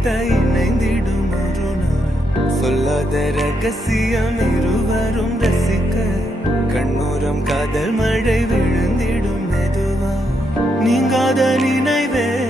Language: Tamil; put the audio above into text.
நினைத்த இணைந்திடும் ஒரு நாள். சொல்லாத ரகசியம் இருவரும் ரசிக்க கண்ணோரம் காதல் மழை விழுந்திடும் மெதுவா. நீங்காத நினைவே